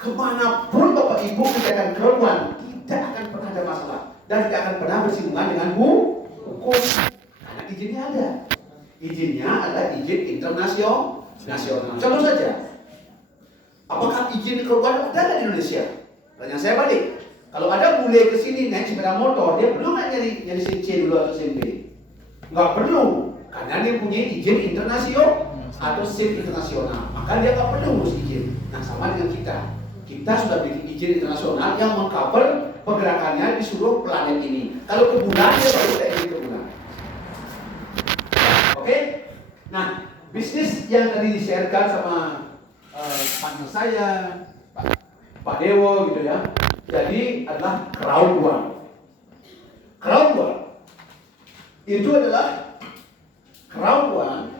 kemanapun Bapak Ibu kita akan keluar, tidak akan pernah ada masalah dan tidak akan pernah bersinggungan dengan hukum karena izinnya ada. Izinnya adalah izin internasional. Contoh saja, apakah izin keluar ada di Indonesia? Tanya saya balik. Kalau ada bule ke sini naik sepeda motor, dia perlu nggak nyari SIM C dulu atau SIM B? Nggak perlu, karena dia punya izin internasional atau SIM internasional. Maka dia nggak perlu ngurus izin. Nah sama dengan kita. Kita sudah bikin izin internasional yang mengcover pergerakannya di seluruh planet ini. Kalau ke bulan dia baru kayak gitu ke bulan. Oke? Nah, bisnis yang tadi di-sharekan sama partner saya, Pak Dewo gitu ya. Jadi adalah crowd one. Itu adalah crowd one.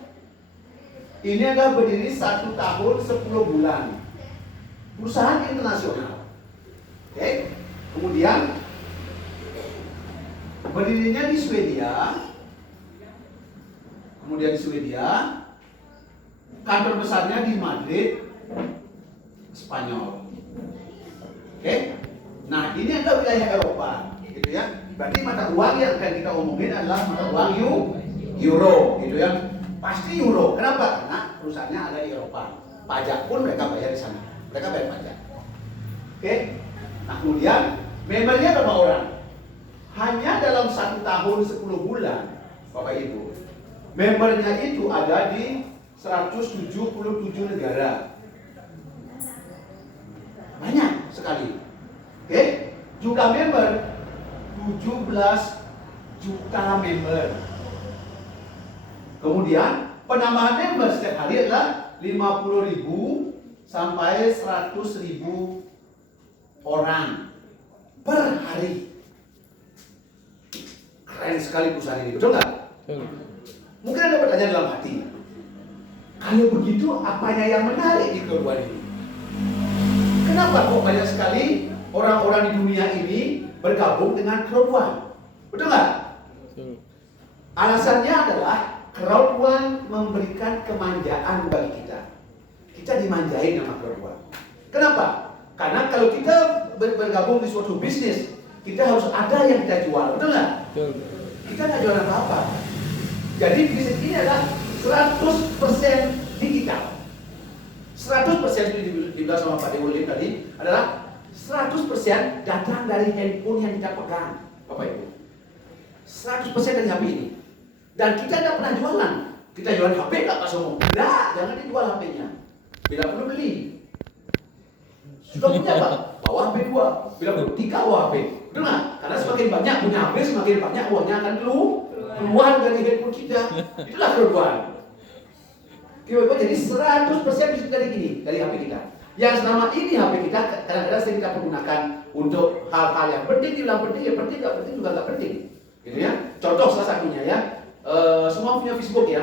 Ini adalah berdiri 1 tahun 10 bulan. Perusahaan internasional. Oke. Kemudian berdirinya di Swedia. Kemudian di Swedia, kantor besarnya di Madrid, Spanyol. Oke. Nah, ini adalah wilayah Eropa, gitu ya. Berarti mata uang yang akan kita omongin adalah mata uang euro, gitu ya. Pasti euro. Kenapa? Karena perusahaannya ada di Eropa. Pajak pun mereka bayar di sana. Mereka bayar pajak. Oke. Nah, kemudian membernya berapa orang? Hanya dalam 1 tahun 10 bulan, Bapak Ibu. Membernya itu ada di 177 negara. Banyak sekali. Oke. Jumlah member 17 juta member. Kemudian penambahan member setiap hari adalah 50.000 sampai 100.000 orang per hari. Keren sekali perusahaan ini, betul nggak? Mungkin Anda bertanya dalam hati, kalau begitu apanya yang menarik di keluar ini? Kenapa kok banyak sekali orang-orang di dunia ini bergabung dengan Crowd One? Betul nggak? Alasannya adalah Crowd One memberikan kemanjaan bagi kita. Kita dimanjain sama Crowd One. Kenapa? Karena kalau kita bergabung di suatu bisnis, kita harus ada yang kita jual, betul nggak? Kita nggak jual apa-apa. Jadi bisnis ini adalah 100% digital. 100% seperti dibilang sama Pak Dewo tadi adalah 100% datang dari handphone yang kita pegang, Bapak Ibu. 100% dari HP ini. Dan kita tidak pernah jualan. Kita jualan HP nggak Pak Somo? Nggak, jangan dijual HP-nya. Bila perlu beli. Sudah punya Pak, bawa HP 2. Bila perlu 3 bawa HP. Betul nggak? Karena semakin banyak punya HP, semakin banyak uangnya akan keluar dari handphone kita. Itulah kerugian. Jadi 100% bisa dari ini, dari HP kita. Yang selama ini HP kita kadang-kadang sering kita pergunakan untuk hal-hal yang penting, dibilang penting, ya penting, nggak penting juga nggak penting. Gitu ya. Contoh salah satunya ya, semua punya Facebook ya.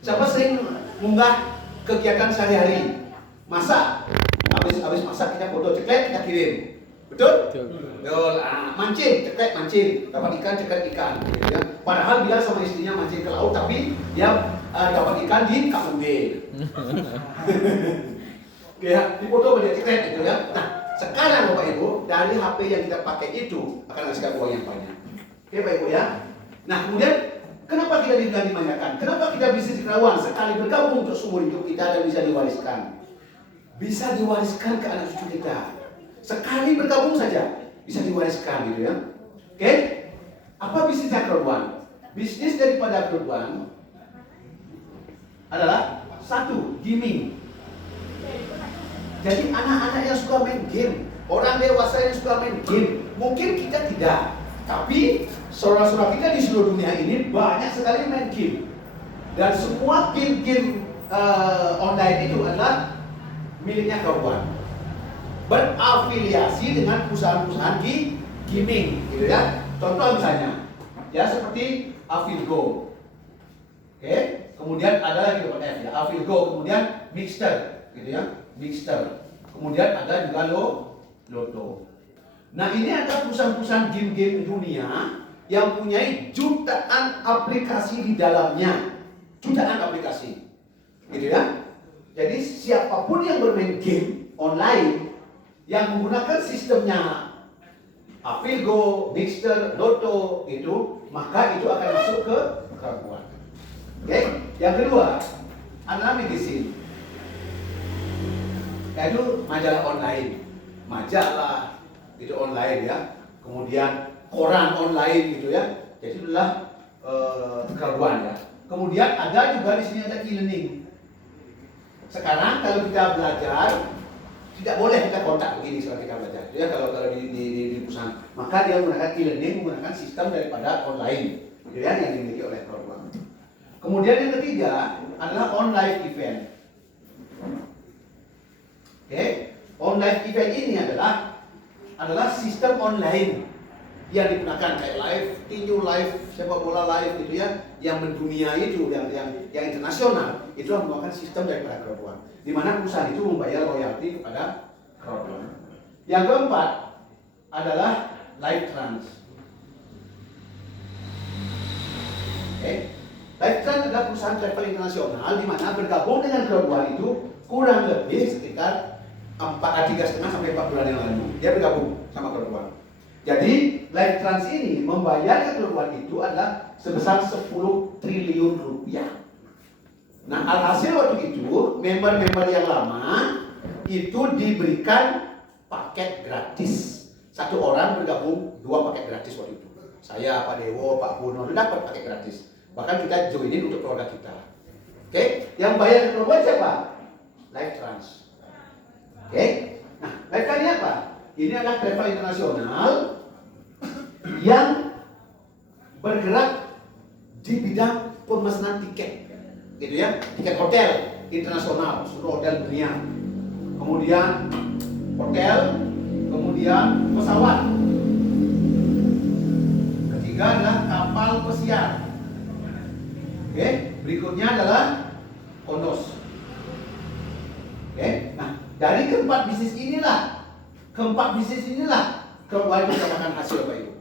Siapa sering mengunggah kegiatan sehari-hari? Masak. Habis masak kita foto ceklek, kita kirim. Betul? Betul. Mancing, ceklek mancing. Dapat ikan, ceklek ikan. Gitu ya. Padahal dia sama istrinya mancing ke laut, tapi dia dapat ikan di KUB. Ya, di foto dia ceklek gitu ya. Nah, sekarang Bapak Ibu, dari HP yang kita pakai itu akan menghasilkan uang yang banyak. Oke Bapak Ibu ya. Nah, kemudian kenapa kita dibilang dimanjakan? Kenapa kita bisa dikerawan sekali bergabung untuk seumur hidup kita dan bisa diwariskan? Bisa diwariskan ke anak cucu kita. Sekali bergabung saja bisa diwariskan gitu ya. Oke? Apa bisnisnya Crowd One? Bisnis daripada Crowd One adalah satu, gaming. Jadi anak-anak yang suka main game, orang dewasa yang suka main game, mungkin kita tidak, tapi saudara-saudara kita di seluruh dunia ini banyak sekali main game. Dan semua game-game online itu adalah miliknya Crowd One. Berafiliasi dengan perusahaan-perusahaan di gaming, gitu ya. Contoh misalnya, ya seperti Avillgo. Oke, kemudian ada lagi F ya, Avillgo, kemudian Mixter, gitu ya, Mixter. Kemudian ada juga Lotto. Nah ini ada perusahaan-perusahaan game-game dunia yang punya jutaan aplikasi di dalamnya, jutaan aplikasi, gitu ya. Jadi siapapun yang bermain game online yang menggunakan sistemnya Avigo, Mixter, Lotto itu, maka itu akan masuk ke crowd one. Oke, yang kedua adalah medicine, yaitu majalah online, majalah itu online ya, kemudian koran online gitu ya, jadi itulah crowd one ya. Kemudian ada juga di sini ada e-learning. Sekarang kalau kita belajar tidak boleh kita kontak begini setelah kita belajar. Ya kalau di perusahaan, maka dia menggunakan e-learning, menggunakan sistem daripada online, gitu ya, yang dimiliki oleh crowd one. Kemudian yang ketiga adalah online event. Oke, online event ini adalah sistem online yang digunakan kayak live, tinju live, sepak bola live gitu ya, yang mendunia itu, yang internasional, itu menggunakan sistem daripada crowd one, di mana perusahaan itu membayar royalti kepada crowd one. Yang keempat adalah live trans. Oke, live trans adalah perusahaan travel internasional di mana bergabung dengan crowd one itu kurang lebih sekitar 3,5 sampai 4 bulan yang lalu dia bergabung sama crowd one. Jadi live trans ini membayar ke crowd one itu adalah sebesar 10 triliun rupiah. Nah, alhasil waktu itu member-member yang lama itu diberikan paket gratis. Satu orang bergabung 2 paket gratis waktu itu. Saya, Pak Dewo, Pak Puno dapat paket gratis. Bahkan kita joinin untuk produk kita. Oke, yang bayar ke crowd one siapa? Live trans. Oke, nah live trans ini apa? Ini adalah travel internasional yang bergerak di bidang pemesanan tiket, gitu ya, tiket hotel internasional, seluruh hotel dunia, kemudian hotel, kemudian pesawat, ketiga adalah kapal pesiar, oke, berikutnya adalah kondos. Oke, nah dari keempat bisnis inilah crowd one itu mendapatkan hasil Bapak Ibu.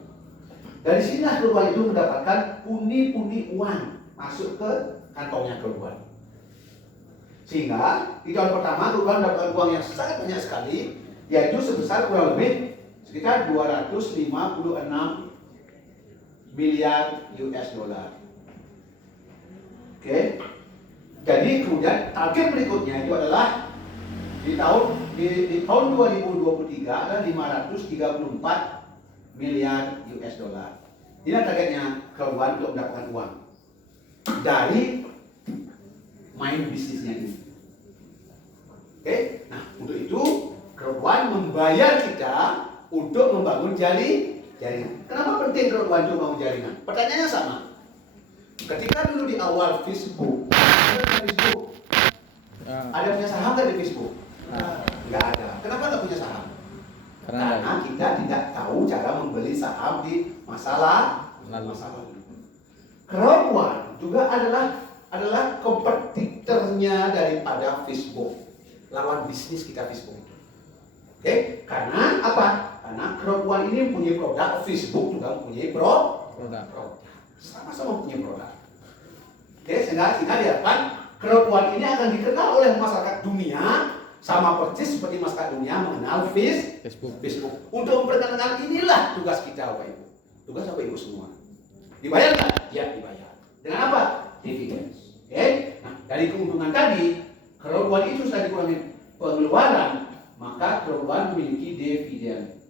Dari sini crowd one itu mendapatkan pundi-pundi uang masuk ke kantongnya crowd one. Sehingga di tahun pertama crowd one mendapatkan uang yang sangat banyak sekali, yaitu sebesar kurang lebih sekitar 256 miliar US dollar. Oke. Jadi kemudian target berikutnya itu adalah di tahun 2023 adalah 534 miliar US dollar. Ini targetnya crowd one untuk mendapatkan uang dari main bisnisnya ini. Oke, nah untuk itu crowd one membayar kita untuk membangun jaringan. Kenapa penting crowd one untuk membangun jaringan? Pertanyaannya sama. Ketika dulu di awal Facebook, ada punya saham nggak di Facebook? Nggak ada. Kenapa nggak punya saham? Karena kita tidak tahu cara membeli saham di masalah lalu. Crowd one juga adalah kompetitornya daripada Facebook, lawan bisnis kita Facebook itu. Oke? Karena apa? Karena crowd one ini punya produk, Facebook juga punya produk. Sama-sama punya produk. Oke? Sehingga diharapkan crowd one ini akan dikenal oleh masyarakat dunia sama persis seperti masyarakat dunia mengenal Facebook. Untuk memperkenalkan inilah tugas kita Bapak Ibu. Tugas Bapak Ibu semua. Dibayar nggak? Ya dibayar. Dengan apa? Dividen. Oke? Nah, dari keuntungan tadi, crowd one itu sudah dikurangi pengeluaran, maka crowd one memiliki dividen.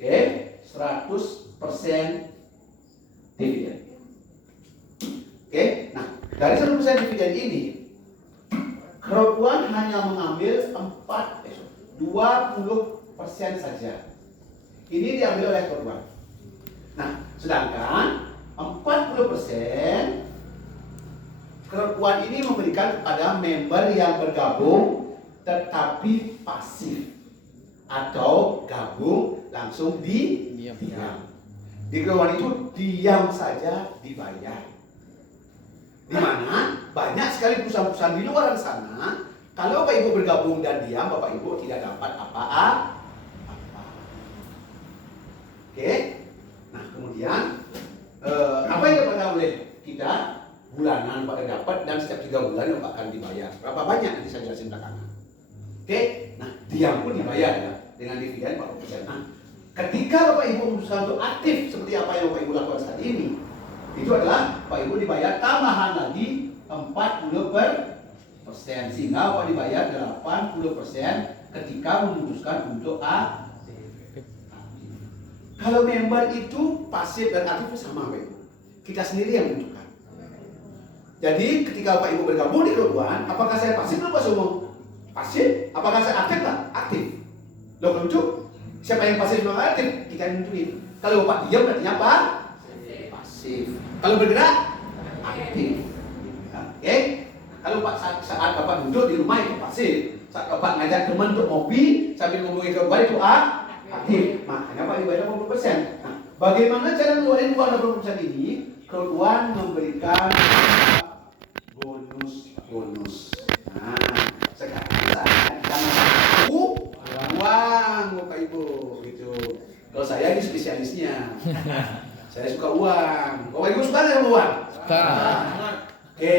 Oke? 100% dividen. Oke? Nah, dari 100% dividen ini crowd one hanya mengambil 20% saja. Ini diambil oleh crowd one. Nah, sedangkan 40% crowd one ini memberikan kepada member yang bergabung tetapi pasif atau gabung langsung diam. Di crowd one itu diam saja dibayar. Di mana banyak sekali perusahaan-perusahaan di luar sana, kalau Bapak Ibu bergabung dan diam, Bapak Ibu tidak dapat apa-apa. Oke? Nah, kemudian apa yang dapatkan oleh kita? Bulanan Bapak dapat dan setiap 3 bulan Bapak akan dibayar. Berapa banyak nanti saya jelasin belakangan. Oke? Nah, di diam pun dibayar ya, dengan dividen 40%. Nah, ketika Bapak Ibu memutuskan untuk aktif seperti apa yang Bapak Ibu lakukan saat ini, itu adalah Bapak Ibu dibayar tambahan lagi 40%, sehingga Bapak dibayar 80% ketika memutuskan untuk aktif. Kalau member itu pasif dan aktif sama Bapak Ibu, kita sendiri yang menentukan. Jadi ketika Bapak Ibu bergabung di kerukuan, apakah saya pasif atau pasif umum? Pasif. Apakah saya aktif? Aktif. Loh lucu. Siapa yang pasif atau aktif? Kita yang nentuin. Kalau Bapak diam berarti apa? Pasif. Kalau bergerak? Aktif. Oke? Kalau Pak saat Bapak duduk di rumah itu pasif. Saat Bapak ngajak teman untuk ngopi sambil ngomongin kerukuan itu aktif. Makanya Pak dibayar 80%. Nah, bagaimana cara ngeluarin uang 80% ini? Kerukuan memberikan bonus. Nah, sekarang jangan uang Bapak Ibu gitu. Kalau saya ini spesialisnya. Saya suka uang. Bapak Ibu suka nggak sama uang? Suka. Oke.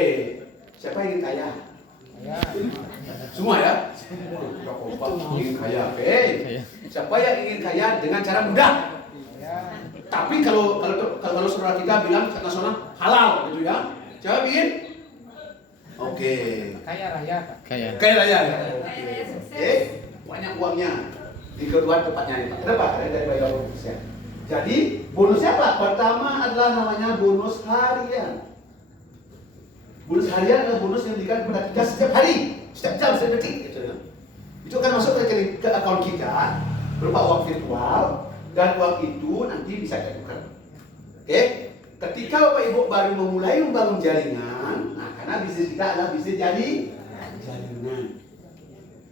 Siapa yang ingin kaya? Semua ya? Bapak ingin kaya. Oke. Siapa yang ingin kaya dengan cara mudah? Tapi kalau saudara kita bilang nasional halal gitu ya. Siapa ingin? Oke. Kaya raya, Pak. Kaya raya ya. Oke. Banyak uangnya. Di kedua tempatnya ini, Pak. Kenapa? Dari bayar 20%. Jadi bonusnya apa? Pertama adalah namanya bonus harian. Bonus harian adalah bonus yang diberikan kepada kita setiap hari, setiap jam, setiap detik. Gitu ya. Itu akan masuk ke akun kita berupa uang virtual dan uang itu nanti bisa kita tukar. Oke? Ketika Bapak Ibu baru memulai membangun jaringan, nah karena bisnis kita adalah bisnis jaringan.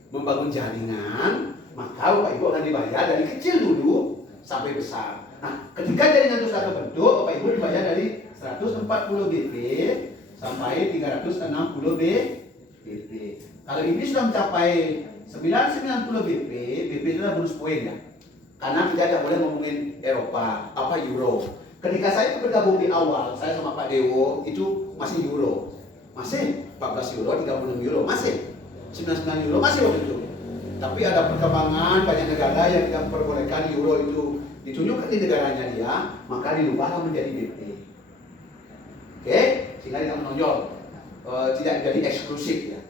Membangun jaringan, maka Bapak Ibu akan dibayar dari kecil dulu sampai besar. Nah, ketika jaringan itu sudah terbentuk, Bapak Ibu dibayar dari 140 BP sampai 360 BP. Kalau ini sudah mencapai 990 BP, BP itu adalah bonus poin ya. Karena kita tidak boleh ngomongin Eropa, apa Euro. Ketika saya bergabung di awal, saya sama Pak Dewo itu masih Euro. Masih 14 Euro, 36 Euro, masih 99 Euro, masih waktu itu. Tapi ada perkembangan banyak negara yang tidak memperbolehkan Euro itu ditunjukkan di negaranya dia, maka dirubah menjadi BP. Oke, sehingga tidak menonjol, tidak menjadi eksklusif ya.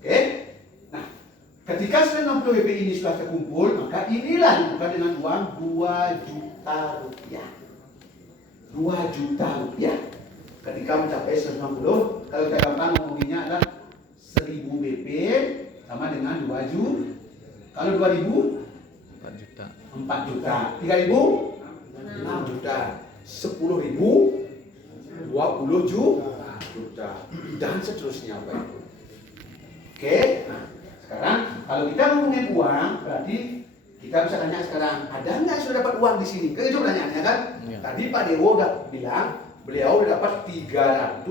Oke, nah ketika 960 BP ini sudah terkumpul, maka inilah dibuka dengan uang 2 juta rupiah. 2 juta rupiah. Ketika mencapai 160, kalau kita gampang ngomonginnya adalah 1000 BP sama dengan 2 juta. Kalau 2000 4 juta. 4 juta. 3000 6 juta. 10.000 20 juta dan seterusnya Pak Ibu. Oke, nah sekarang kalau kita ngomongin uang berarti kita bisa tanya sekarang, ada nggak yang sudah dapat uang di sini? Kan itu pertanyaannya kan? Ya. Tadi Pak Dewo udah bilang beliau udah dapat 380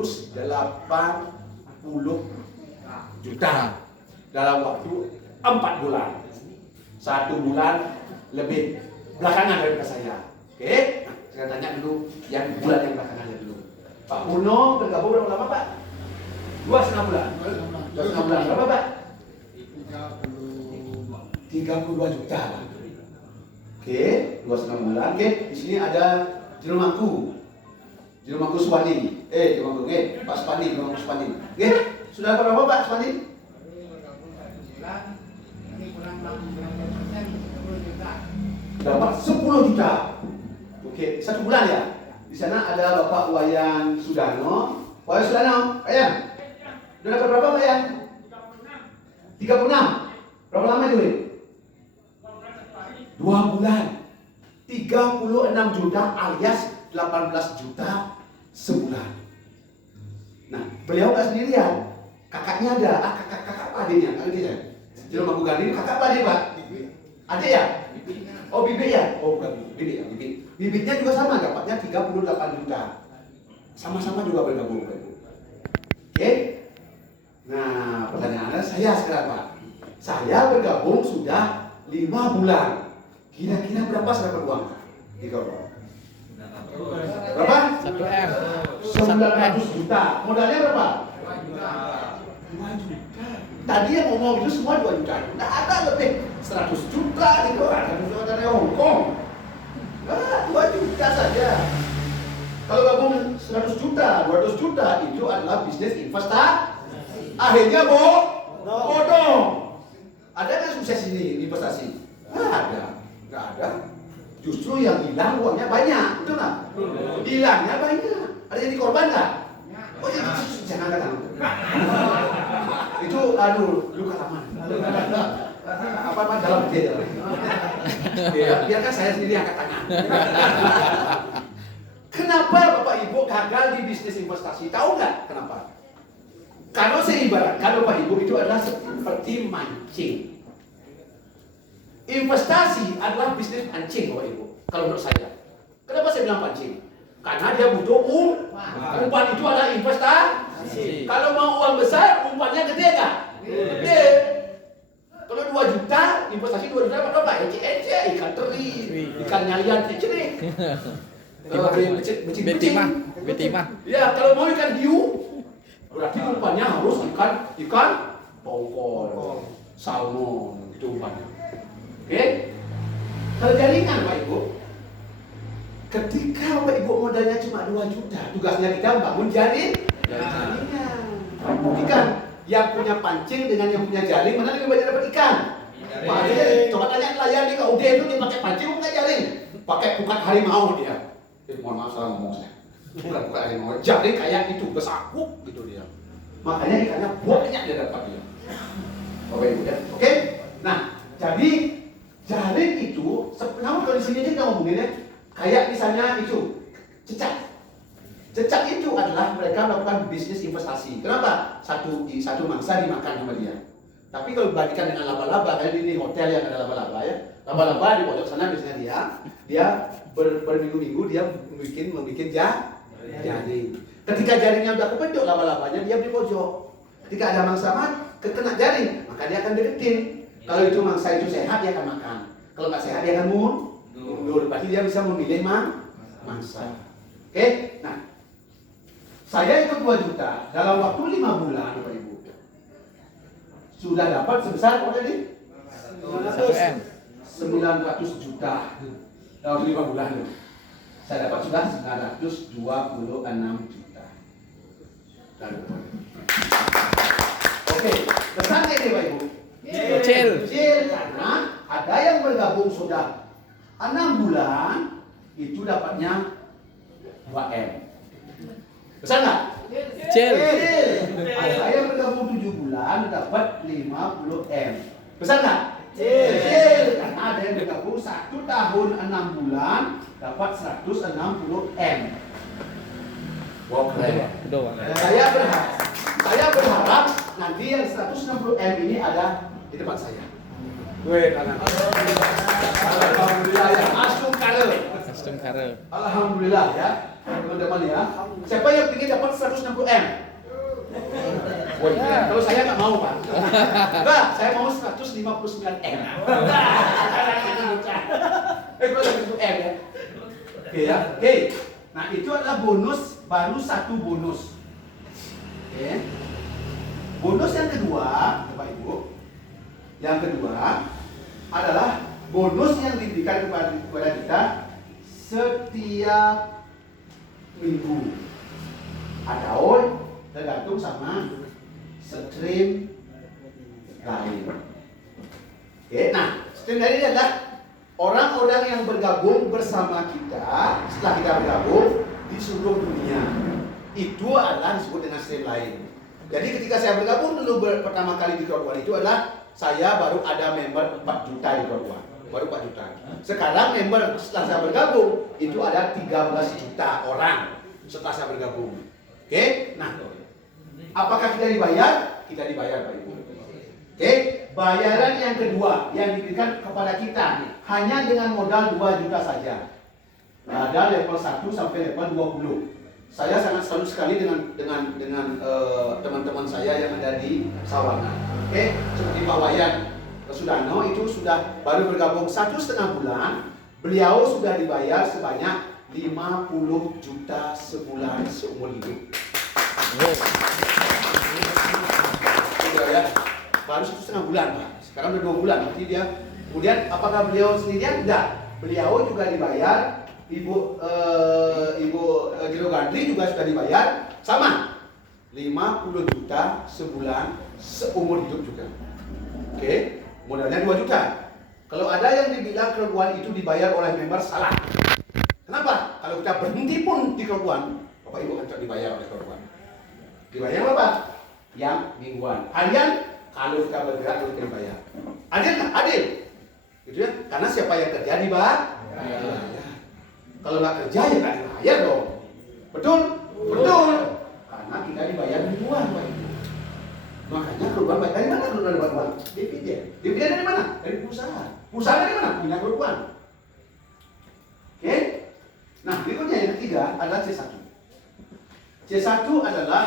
juta dalam waktu 4 bulan. 1 bulan lebih belakangan daripada saya. Oke, nah, saya tanya dulu yang bulan yang belakangannya dulu. Pak Purno bergabung berapa lama Pak? 2,5 bulan. 2,5 bulan berapa Pak? 32 juta Pak. Oke, 2,5 bulan. Oke, di sini ada Jerumaku Suwandi. Jerumaku, oke, Pak Spandi, Jerumaku Spandi. Oke, sudah berapa Pak Spandi? Dapat 10 juta. Oke, 1 bulan ya. Di sana ada Bapak Wayan Sudarno. Wayan Sudarno, Wayan. Sudah dapat berapa Wayan? 36. Berapa lama itu? 2 bulan. 36 juta alias 18 juta sebulan. Nah, beliau nggak sendirian. Kakaknya ada, kakak adiknya, adiknya. Jadi Pak Gandhi, kakak apa adik Pak? Adik ya? Oh bibit ya? Oh bukan bibit ya, bibit. Bibitnya juga sama, dapatnya 38 juta. Sama-sama juga bergabung Pak Ibu. Oke? Nah, pertanyaannya saya sekarang Pak. Saya bergabung sudah 5 bulan. Kira-kira berapa saya dapat uang? Berapa? 1M. 900 juta. Modalnya berapa? 2 juta. Tadi yang ngomong itu semua 2 juta. Nggak ada lebih. juta itu adalah bisnis investasi. Akhirnya bodong. Ada nggak sukses ini investasi? Nggak ada. Justru yang hilang uangnya banyak, betul nggak? Hilangnya banyak. Ada yang dikorban nggak? Oh jangan katakan. Itu luka lama. Apa dalam dia. Ya, biarkan saya sendiri angkat tangan. Kenapa Bapak Ibu gagal di bisnis investasi? Tahu nggak kenapa? Kalau saya ibaratkan Bapak Ibu itu adalah seperti mancing. Investasi adalah bisnis pancing Bapak Ibu. Kalau menurut saya. Kenapa saya bilang pancing? Karena dia butuh umpan itu adalah investasi. Kalau mau uang besar, umpannya gede nggak? Gede. Kalau 2 juta, investasi 2 juta apa? Ece, ikan teri, ikan nyalian, ece. Betimah. Ya, kalau mau ikan hiu, berarti umpannya harus ikan tongkol, salmon, itu umpannya. Oke? Kalau jaringan Pak Ibu, ketika Bapak Ibu modalnya cuma 2 juta, tugasnya kita bangun jaringan. Buktikan, yang punya pancing dengan yang punya jaring, mana lebih banyak dapat ikan? Jaring. Coba tanya nelayan di KUD itu dia pakai pancing bukan jaring? Pakai pukat harimau dia. Mohon maaf salah ngomong saya. Bukan pukat harimau, jaring kayak itu, besakuk gitu dia. Makanya ikannya banyak dia dapat dia. Bapak Ibu ya. Oke? Nah, jadi jaring itu, sebenarnya kalau di sini aja kita ngomongin ya, kayak misalnya itu, cecak. Cecak itu adalah mereka melakukan bisnis investasi. Kenapa? Satu mangsa dimakan sama dia. Tapi kalau dibandingkan dengan laba-laba, kayak di hotel yang ada laba-laba ya, laba-laba di pojok sana biasanya dia berminggu-minggu dia membuat jaring. Ketika jaringnya udah kebentuk laba-labanya dia di pojok. Ketika ada mangsa kena jaring, maka dia akan deketin. Kalau itu mangsa itu sehat dia akan makan. Kalau nggak sehat dia akan mundur. Berarti dia bisa memilih mangsa. Oke? Nah, saya itu 2 juta dalam waktu 5 bulan Bapak Ibu. Sudah dapat sebesar berapa tadi? 900 juta dalam 5 bulan. Saya dapat sudah 926 juta. Oke, besarnya ini Bapak Ibu. Kecil Karena ada yang bergabung sudah 6 bulan itu dapatnya 2M. Besar nggak? Kecil. Ada yang bergabung 7 bulan dapat 50M. Besar nggak? Kecil. Karena ada yang bergabung 1 tahun 6 bulan dapat 160M. Wow, keren. Saya berharap nanti yang 160M ini ada di depan saya. Alhamdulillah ya, Astum Kare. Alhamdulillah ya, teman-teman ya. Siapa yang ingin dapat 160M? Wah, kalau saya nggak mau Pak. Enggak, saya mau 159M. Kalau 100M ya. Oke ya. Oke. Nah itu adalah bonus, baru 1 bonus. Oke. Bonus yang kedua, Bapak Ibu. Yang kedua adalah bonus yang diberikan kepada kita setiap minggu atau tergantung sama stream lain. Oke, nah stream lain adalah orang-orang yang bergabung bersama kita setelah kita bergabung di seluruh dunia. Itu adalah disebut dengan stream lain. Jadi ketika saya bergabung dulu pertama kali di Crowd1 itu adalah saya baru ada member 4 juta di Crowd1. Baru 4 juta. Sekarang member setelah saya bergabung itu ada 13 juta orang setelah saya bergabung. Oke? Nah, apakah kita dibayar? Kita dibayar Pak Ibu. Oke? Bayaran yang kedua yang diberikan kepada kita hanya dengan modal 2 juta saja. Ada level 1 sampai level 20. Saya sangat salut sekali dengan teman-teman saya yang ada di Sawangan. Oke, seperti Pak Wayan Sudano itu sudah baru bergabung 1,5 bulan. Beliau sudah dibayar sebanyak 50 juta sebulan seumur hidup. Sudah ya, baru 1,5 bulan Pak. Sekarang udah 2 bulan. Berarti dia. Kemudian apakah beliau sendirian? Enggak. Beliau juga dibayar. Ibu Jero Gandri juga sudah dibayar sama 50 juta sebulan seumur hidup juga. Oke, modalnya 2 juta. Kalau ada yang dibilang keluarga itu dibayar oleh member, salah. Kenapa? Kalau kita berhenti pun di keluarga, Bapak Ibu akan dibayar oleh keluarga. Dibayar apa? Yang mingguan. Harian, kalau kita bergerak kita dibayar. Adil nggak? Adil. Gitu ya? Karena siapa yang kerja dibayar. Kalau nggak kerja ya nggak dibayar dong. Betul? Betul. Karena kita dibayar mingguan, Pak Ibu. Makanya keluarga dari mana keluarga dapat uang? Dividen. Dividen dari mana? Dari perusahaan. Perusahaan dari mana? Punya keluarga. Oke? Nah, berikutnya yang ketiga adalah C1. C1 adalah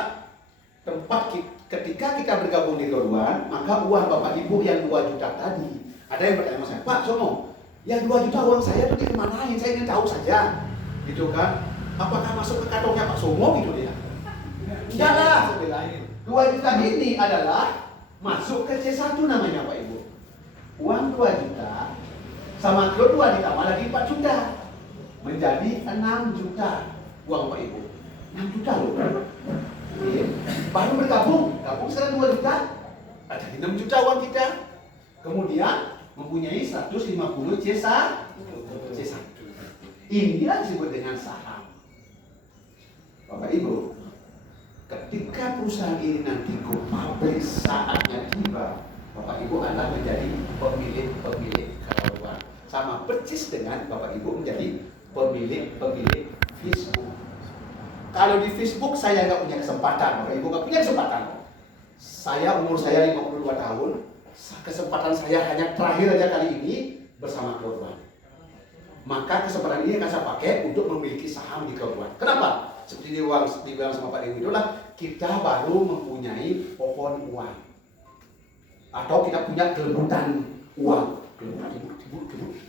tempat ketika kita bergabung di keluarga, maka uang Bapak Ibu yang 2 juta tadi. Ada yang bertanya sama saya, Pak Somo, yang 2 juta uang saya itu dikemanain? Saya ingin tahu saja. Gitu kan? Apakah masuk ke kantongnya Pak Somo gitu dia? Enggak lah, saya bilang. 2 juta ini adalah masuk ke C1 namanya Pak Ibu. Uang 2 juta sama kedua ditambah lagi 4 juta. Menjadi 6 juta uang Pak Ibu. 6 juta loh. Oke. Baru bergabung, gabung sekarang 2 juta. Ada 6 juta uang kita. Kemudian mempunyai 150 C1. Inilah disebut dengan saham. Bapak Ibu, ketika perusahaan ini nanti go public saatnya tiba, Bapak Ibu adalah menjadi pemilik keluarga. Sama persis dengan Bapak Ibu menjadi pemilik Facebook. Kalau di Facebook saya nggak punya kesempatan, Bapak Ibu nggak punya kesempatan. Umur saya 52 tahun, kesempatan saya hanya terakhir aja kali ini bersama keluarga. Maka kesempatan ini akan saya pakai untuk memiliki saham di keluarga. Kenapa? Seperti dibilang sama Pak Dewi itulah, kita baru mempunyai pohon uang. Atau kita punya gelebutan uang. Gelebut.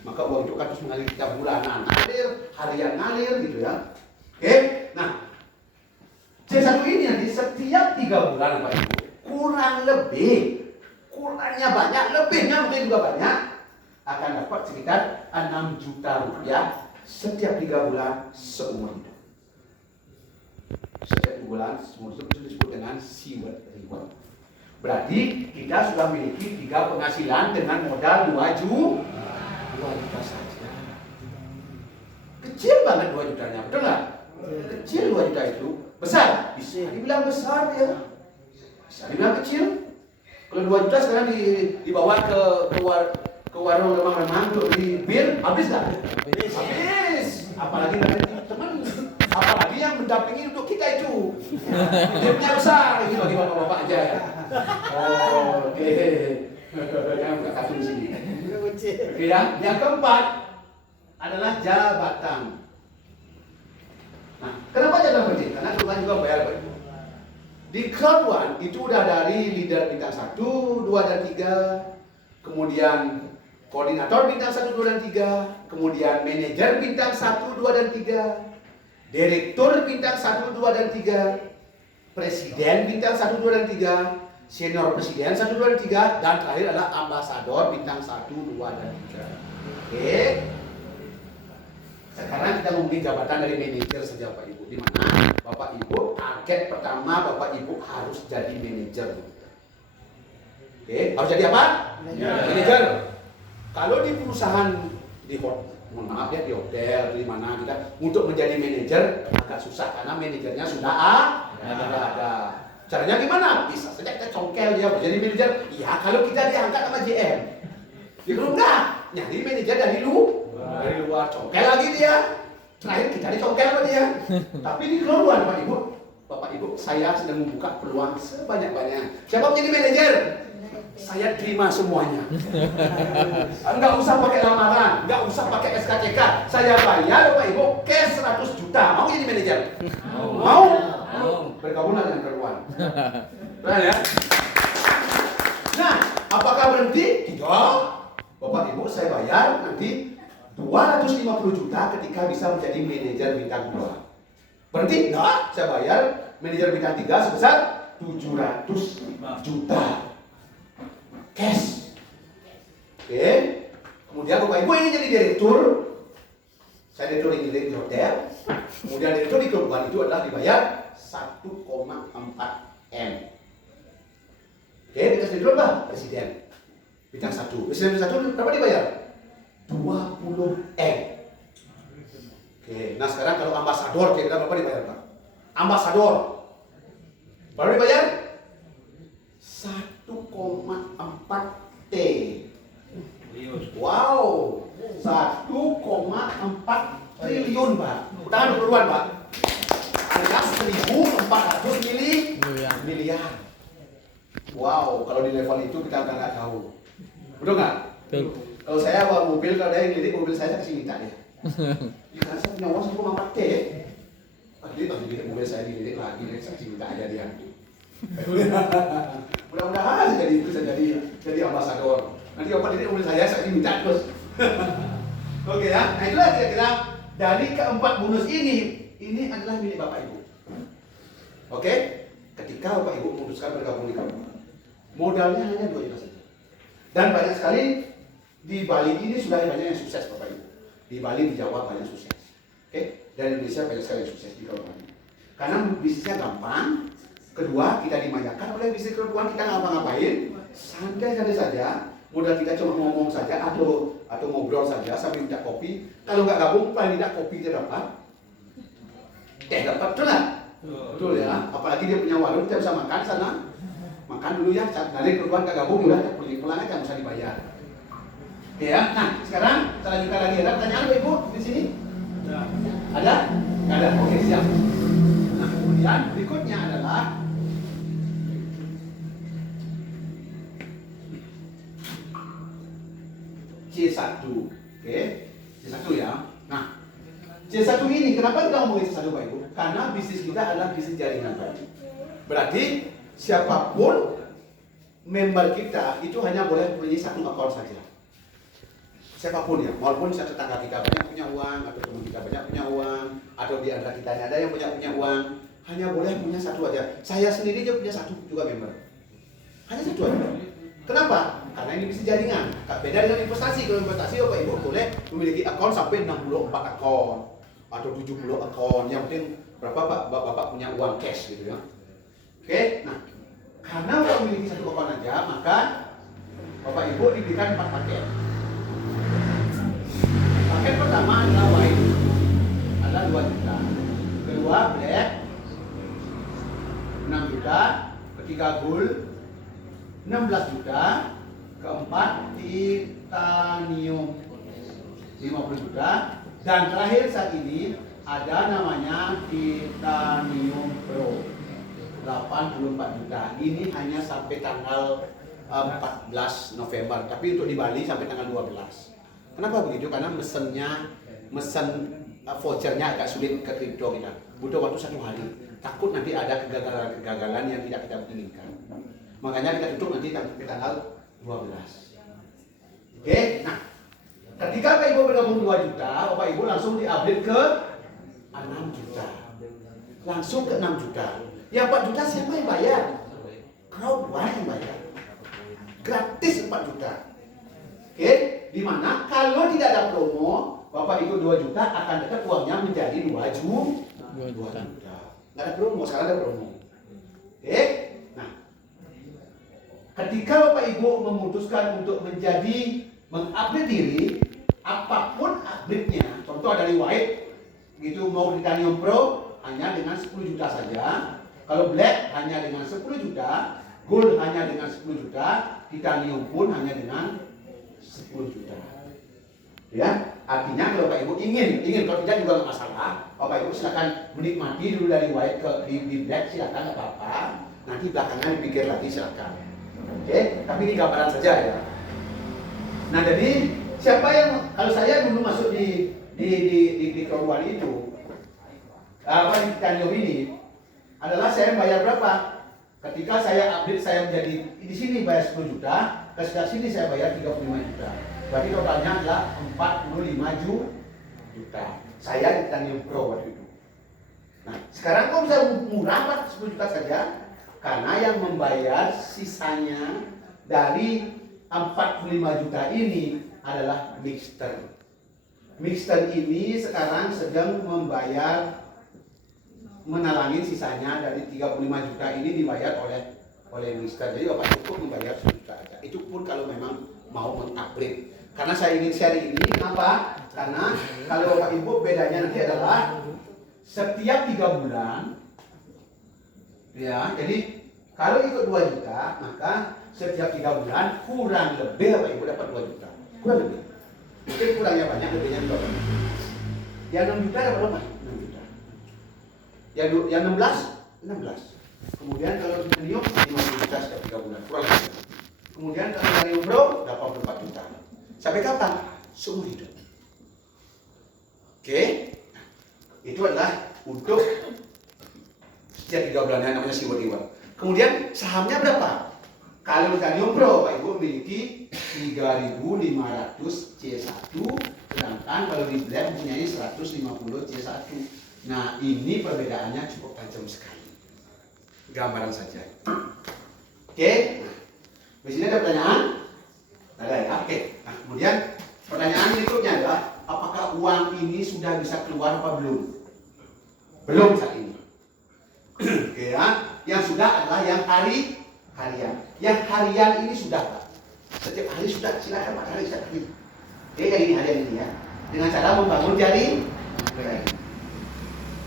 Maka uang itu kan terus mengalir kita bulanan ngalir, harian ngalir gitu ya. Oke, nah C1 ini nanti setiap 3 bulan Pak Ibu, kurang lebih, kurangnya banyak, lebihnya mungkin juga banyak, akan dapat sekitar 6 juta rupiah setiap 3 bulan seumur hidup. Setiap bulan seumur hidup itu disebut dengan reward. Berarti kita sudah memiliki 3 penghasilan dengan modal 2 juta saja. Kecil banget 2 jutanya, betul nggak? Kecil 2 juta itu. Besar? Bisa dibilang besar ya. Bisa dibilang kecil. Kalau 2 juta sekarang dibawa ke warung remang-remang untuk beli bir, habis nggak? Habis. Apalagi dari teman, apalagi yang mendampingi untuk kita itu. Dia punya besar, ini bagi bapak-bapak aja ya. Oke. Jangan buka kartu di sini. Oke ya. Yang keempat adalah jabatan. Nah, kenapa jabatan penting? Karena Tuhan juga bayar Pak Ibu. Di Crowd One itu udah dari leader bintang 1, 2 dan 3, kemudian koordinator bintang 1, 2 dan 3, kemudian manajer bintang 1, 2 dan 3, direktur bintang 1, 2 dan 3, presiden bintang 1, 2 dan 3, senior presiden 1, 2 dan 3, dan terakhir adalah ambasador bintang 1, 2 dan 3. Oke. Sekarang kita ngomongin jabatan dari manajer saja Bapak Ibu. Di mana Bapak Ibu target pertama Bapak Ibu harus jadi manajer. Oke, harus jadi apa? Manajer. Kalau di perusahaan di hotel di mana kita untuk menjadi manajer agak susah karena manajernya sudah ada. Caranya gimana? Bisa saja kita congkel dia jadi manajer. Ya kalau kita diangkat sama GM. Dia belum enggak nyari manajer dari luar congkel lagi dia. Terakhir kita dicongkel sama dia. Tapi di keluar Bapak Ibu, saya sedang membuka peluang sebanyak-banyaknya. Siapa menjadi manajer? Saya terima semuanya. Enggak usah pakai lamaran, enggak usah pakai SKCK. Saya bayar Bapak Ibu cash 100 juta. Mau jadi manajer? Mau? Bergabunglah dengan keluar. Benar ya? Nah, apakah berhenti? Tidak. Bapak Ibu, saya bayar nanti 250 juta ketika bisa menjadi manajer bintang 2. Berhenti? Enggak, saya bayar manajer bintang 3 sebesar 700 juta cash. Oke. Kemudian Bapak Ibu ingin jadi direktur. Saya direktur di hotel. Kemudian direktur di keluarga itu adalah dibayar 1,4 M. Oke, dikasih dulu apa? Presiden. Bintang 1. Presiden bintang 1 berapa dibayar? 20 M. Oke, nah sekarang kalau ambasador kira-kira berapa dibayar, Pak? Ambasador. Berapa dibayar? 1,4 T. Wow, 1,4 triliun, Pak. Tangan duluan, Pak. Alias 1.400 miliar. Wow, kalau di level itu kita udah nggak tahu. Betul nggak? Betul. Kalau saya bawa mobil, kalau ada yang lirik mobil saya kasih minta deh. Karena saya punya uang 1,4 T. Pasti lirik mobil saya dilirik lagi, saya kasih minta aja dia. Mudah-mudahan jadi itu, saya jadi ambasador. Nanti Bapak lirik mobil saya kasih minta terus. Oke ya, nah itulah kira-kira dari keempat bonus ini adalah milik Bapak Ibu. Oke, ketika Bapak Ibu memutuskan bergabung di kampung, modalnya hanya 2 juta saja. Dan banyak sekali di Bali ini sudah banyak yang sukses Bapak Ibu. Di Bali, di Jawa banyak sukses. Oke, dan Indonesia banyak sekali yang sukses di kampung. Karena bisnisnya gampang. Kedua, kita dimanjakan oleh bisnis kerobohan, kita ngapa-ngapain, santai-santai saja. Modal kita cuma ngomong saja atau ngobrol saja sambil minta kopi. Kalau nggak gabung, paling tidak kopi dia dapat. Dapat, betul nggak? Betul ya. Apalagi dia punya warung, dia bisa makan sana. Makan dulu ya. Nanti keluar nggak gabung, udah pulang aja, nggak usah dibayar. Oke ya. Nah, sekarang kita lanjutkan lagi. Ada pertanyaan Ibu di sini? Ada? Nggak ada. Oke, siap. Nah, kemudian berikutnya adalah C1. Oke, C1 ya. Nah, C1 ini kenapa kita ngomongin C1 Pak Ibu? Karena bisnis kita adalah bisnis jaringan Pak Ibu. Berarti siapapun member kita itu hanya boleh punya satu akun saja. Siapapun ya, walaupun tetangga kita banyak punya uang, atau teman kita banyak punya uang, atau di antara kita ada yang punya uang, hanya boleh punya satu aja. Saya sendiri juga punya satu juga member. Hanya satu aja. Kenapa? Karena ini bisnis jaringan. Beda dengan investasi. Kalau investasi Bapak Ibu boleh memiliki akun sampai 64 akun atau 70 akun. Yang penting berapa Bapak punya uang cash gitu ya. Oke, nah karena Bapak memiliki satu akun aja, maka Bapak Ibu diberikan 4 paket. Paket pertama adalah white, adalah 2 juta. Kedua black 6 juta. Ketiga gold 16 juta. Keempat titanium 50 juta. Dan terakhir saat ini ada namanya titanium pro 84 juta. Ini hanya sampai tanggal 14 November, tapi untuk di Bali sampai tanggal 12. Kenapa begitu? Karena mesen vouchernya agak sulit ke kripto kita. Butuh waktu 1 hari. Takut nanti ada kegagalan yang tidak kita inginkan. Makanya kita tutup nanti sampai tanggal 12. Oke, nah ketika Bapak Ibu bergabung 2 juta, Bapak Ibu langsung di-upgrade ke 6 juta. Langsung ke 6 juta. Yang 4 juta siapa yang bayar? Crowdfund yang bayar. Gratis 4 juta. Oke, dimana kalau tidak ada promo, Bapak Ibu 2 juta akan dekat uangnya menjadi 2 juta. Nggak ada promo, sekarang ada promo. Oke, nah ketika Bapak Ibu memutuskan untuk mengupgrade diri, apapun upgrade-nya, contoh dari white, gitu mau titanium pro hanya dengan 10 juta saja, kalau black hanya dengan 10 juta, gold hanya dengan 10 juta, titanium pun hanya dengan 10 juta. Ya, artinya kalau Bapak Ibu ingin kalau tidak juga nggak masalah, Bapak Ibu silakan menikmati dulu dari white ke di black, silakan nggak apa-apa. Nanti belakangan dipikir lagi silakan. Oke, tapi ini gambaran saja ya. Nah, jadi siapa yang kalau saya dulu masuk di keruan itu di titanium ini adalah saya bayar berapa? Ketika saya update saya menjadi di sini bayar 10 juta, ke sini saya bayar 35 juta. Berarti totalnya adalah 45 juta. Saya di titanium pro waktu itu. Nah, sekarang kok bisa murah Pak 10 juta saja? Karena yang membayar sisanya dari 45 juta ini adalah Mixter. Mixter ini sekarang sedang membayar menalangin sisanya dari 35 juta ini dibayar oleh Mister. Jadi Bapak cukup membayar 10 juta aja. Itu pun kalau memang mau mengupgrade. Karena saya ingin share ini, kenapa? Karena kalau Bapak Ibu bedanya nanti adalah setiap 3 bulan, ya. Jadi kalau ikut 2 juta, maka setiap 3 bulan kurang lebih Bapak Ibu dapat 2 juta. Kurang lebih. Mungkin kurangnya banyak, lebihnya juga banyak. Yang 6 juta dapat berapa? 6 juta. Yang 16? Kemudian kalau senior 50 juta setiap 3 bulan. Kurang lebih. Kemudian kalau dari umroh 84 juta. Sampai kapan? Seumur hidup. Oke? Itu adalah untuk setiap 3 bulan yang namanya siwa-siwa. Kemudian sahamnya berapa? Kalau tadi umroh, Pak Ibu memiliki 3.500 C1, sedangkan kalau di Blend mempunyai 150 C1. Nah, ini perbedaannya cukup tajam sekali. Gambaran saja. Oke? Di sini ada pertanyaan? Ada ya? Oke. Nah, kemudian pertanyaan berikutnya adalah apakah uang ini sudah bisa keluar apa belum? Belum saat ini. Oke ya. Yang sudah adalah yang harian. Yang harian ini sudah, Pak. Setiap hari sudah, silakan Pak, hari setiap hari. Oke, yang ini harian ini ya. Dengan cara membangun jaring.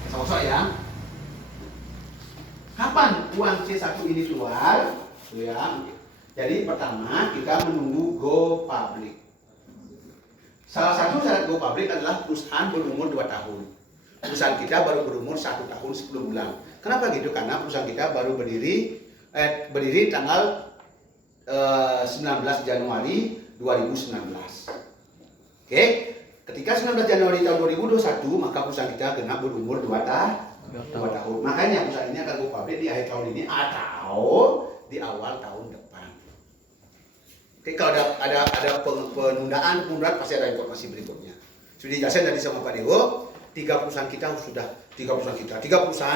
Sosok ya. Kapan uang C1 ini keluar? Ya. Jadi pertama kita menunggu go public. Salah satu syarat go public adalah perusahaan berumur 2 tahun. Perusahaan kita baru berumur 1 tahun 10 bulan. Kenapa gitu? Karena perusahaan kita baru berdiri tanggal 19 Januari 2019. Oke, ketika 19 Januari tahun 2021 maka perusahaan kita genap berumur 2 tahun. Makanya perusahaan ini akan go public di akhir tahun ini atau di awal tahun depan. Oke, kalau ada penundaan pasti ada informasi berikutnya. Sudah dijelasin tadi sama Pak Dewo, 3 perusahaan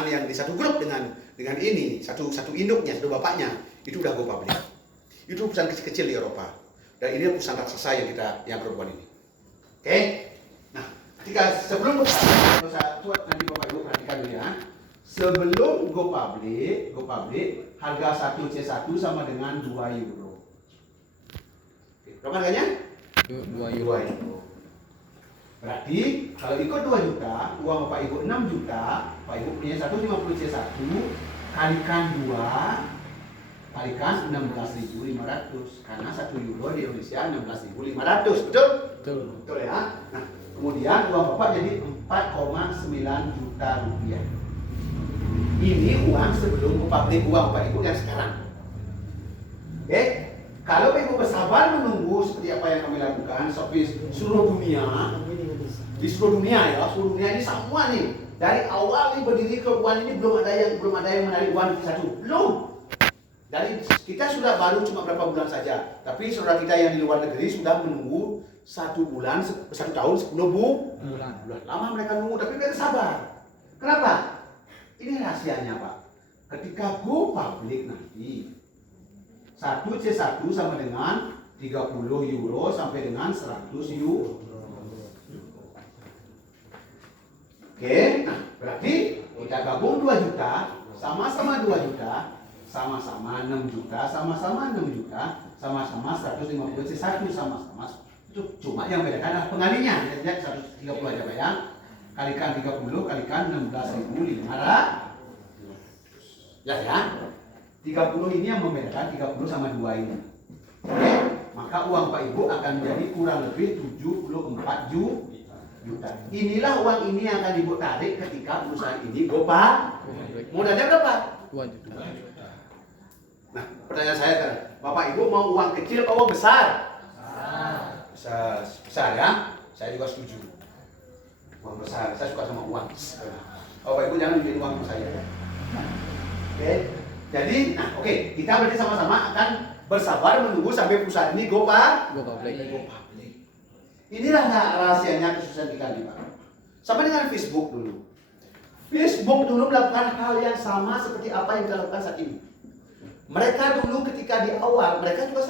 yang di satu grup dengan ini, satu induknya, satu bapaknya, itu udah go public. Itu perusahaan kecil-kecil di Eropa. Dan ini perusahaan raksasa yang perempuan ini. Oke? Nah, sebelum nanti Bapak Ibu perhatikan dulu ya. Sebelum go public, harga 1 C1 sama dengan 2 euro. Berapa harganya? 2 euro. Berarti kalau ikut 2 juta, uang Bapak Ibu 6 juta, Pak Ibu punya 150 C1, kalikan 2, kalikan 16.500. Karena 1 euro di Indonesia 16.500, betul? Betul ya. Nah, kemudian uang Bapak jadi 4,9 juta rupiah. Ini uang sebelum publik uang Bapak Ibu yang sekarang. Oke? Kalau Ibu bersabar menunggu seperti apa yang kami lakukan, seluruh dunia, di seluruh dunia ini semua nih, dari awal nih berdiri ke uang ini belum ada yang menarik uang satu, belum. Dari kita sudah baru cuma berapa bulan saja, tapi saudara kita yang di luar negeri sudah menunggu 1 tahun 10 bulan. Lama mereka nunggu, tapi mereka sabar. Kenapa? Ini rahasianya Pak. Ketika go public nanti 1 C1 sama dengan 30 euro sampai dengan 100 euro. Oke, nah berarti kita gabung 2 juta, sama-sama 2 juta, sama-sama 6 juta, sama-sama 6 juta, sama-sama 150 C1, sama-sama. Itu cuma yang bedakan adalah pengalinya. Lihat 130 aja Pak ya. Kalikan 30, kalikan 16.500. Ya. 30 ini yang membedakan 30 sama 2 ini. Oke, maka uang Pak Ibu akan menjadi kurang lebih 74 juta. Inilah uang ini yang akan Ibu tarik ketika perusahaan ini go public. Modalnya berapa? 2 juta. Nah, pertanyaan saya sekarang, Bapak Ibu mau uang kecil atau uang besar? Besar ya? Saya juga setuju. Uang besar, saya suka sama uang. Bapak Ibu jangan bikin uang saya ya. Oke. Jadi, kita berarti sama-sama akan bersabar menunggu sampai perusahaan ini go public. Inilah rahasianya kesuksesan kita nih Pak. Sama dengan Facebook dulu. Facebook dulu melakukan hal yang sama seperti apa yang kita lakukan saat ini. Mereka dulu ketika di awal, mereka juga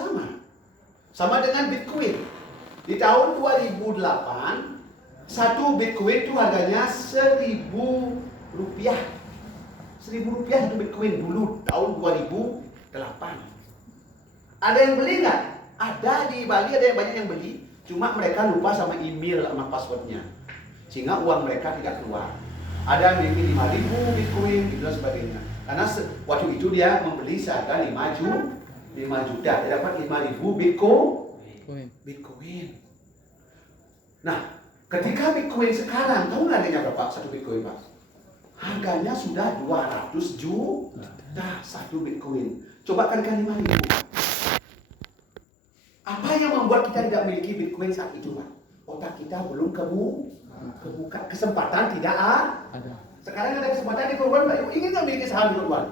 sama dengan Bitcoin. Di tahun 2008, 1 Bitcoin itu harganya 1.000 rupiah. Rp1.000 satu Bitcoin dulu tahun 2008. Ada yang beli nggak? Ada di Bali, ada yang banyak yang beli. Cuma mereka lupa sama email sama passwordnya, sehingga uang mereka tidak keluar. Ada yang memiliki 5.000 Bitcoin gitu dan sebagainya. Karena waktu itu dia membeli seharga 5 juta, dia dapat 5.000 Bitcoin. Nah, ketika Bitcoin sekarang, tahu nggak harganya berapa satu Bitcoin, Pak? Harganya sudah 200 juta satu Bitcoin. Coba kalikan 5.000. Apa yang membuat kita tidak memiliki Bitcoin saat itu, Pak? Otak kita belum kebuka, kesempatan tidak ada. Sekarang ada kesempatan di Korban, Pak. Ibu ingin nggak memiliki saham di Korban?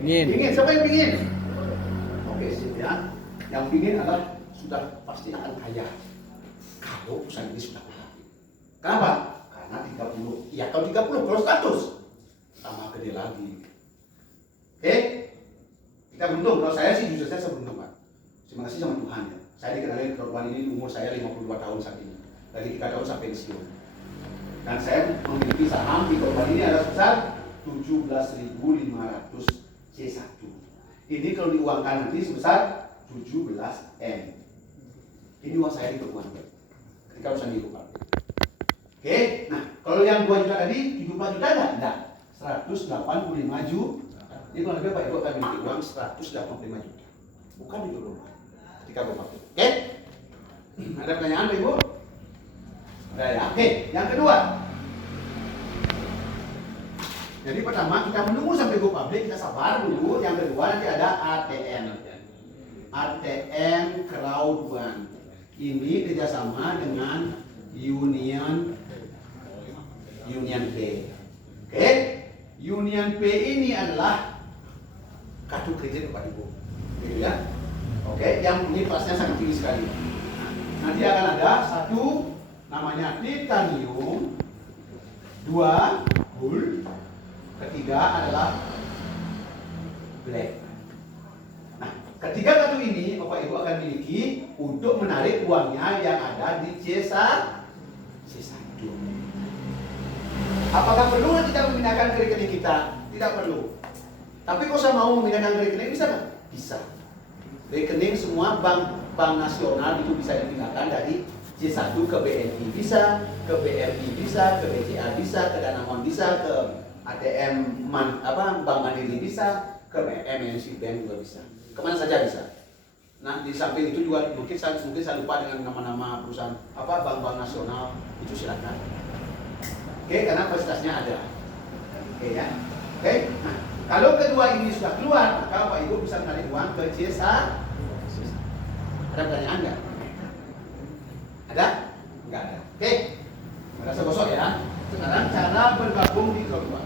Ingin. Siapa yang ingin? Oke, ya. Yang ingin adalah sudah pasti akan kaya kalau perusahaan ini sudah berhasil. Kenapa? Karena 30. Ya kalau 30, kalau 100 sama gede lagi. Oke? Kita beruntung. Kalau saya sih jujur saya beruntung, Pak. Terima kasih sama Tuhan ya. Saya dikenali Korban ini umur saya 52 tahun saat ini. Dari 3 tahun sampai pensiun. Dan saya memiliki saham di Korban ini adalah sebesar 17.500 C1. Ini kalau diuangkan nanti sebesar 17 M. Ini uang saya di Korban. Ketika usaha di Korban. Oke, nah kalau yang 2 juta tadi 74 juta enggak? 185 juta. Ini kalau lebih Pak Ibu akan memiliki uang 185 juta. Bukan di rumah. Ketika gue pakai. Oke? Ada pertanyaan Pak Ibu? Ada ya. Oke, yang kedua. Jadi pertama kita menunggu sampai go public, kita sabar dulu. Yang kedua nanti ada ATM Crowd One. Ini kerjasama dengan Union Pay. Oke? Union Pay ini adalah kartu kredit Bapak Ibu. Gitu ya. Oke, yang ini kelasnya sangat tinggi sekali. Nanti akan ada satu namanya titanium, 2 gold, ketiga adalah black. Nah, ketiga kartu ini Bapak Ibu akan miliki untuk menarik uangnya yang ada di C1. Apakah perlu kita memindahkan ke rekening kita? Tidak perlu. Tapi kalau saya mau memindahkan ke rekening bisa nggak? Bisa. Rekening semua bank nasional itu bisa dipindahkan dari C1 ke BNI bisa, ke BRI bisa, ke BCA bisa, ke Danamon bisa, ke ATM Bank Mandiri bisa, ke MNC Bank juga bisa. Kemana saja bisa. Nah di samping itu juga mungkin saya lupa dengan nama-nama perusahaan bank-bank nasional itu silakan. Oke, karena fasilitasnya ada. Oke ya. Oke. Nah, kalau kedua ini sudah keluar, maka Pak Ibu bisa menarik uang ke C1. Ada pertanyaan nggak? Ada? Nggak ada. Oke. Merasa gosok ya. Sekarang cara bergabung di kedua.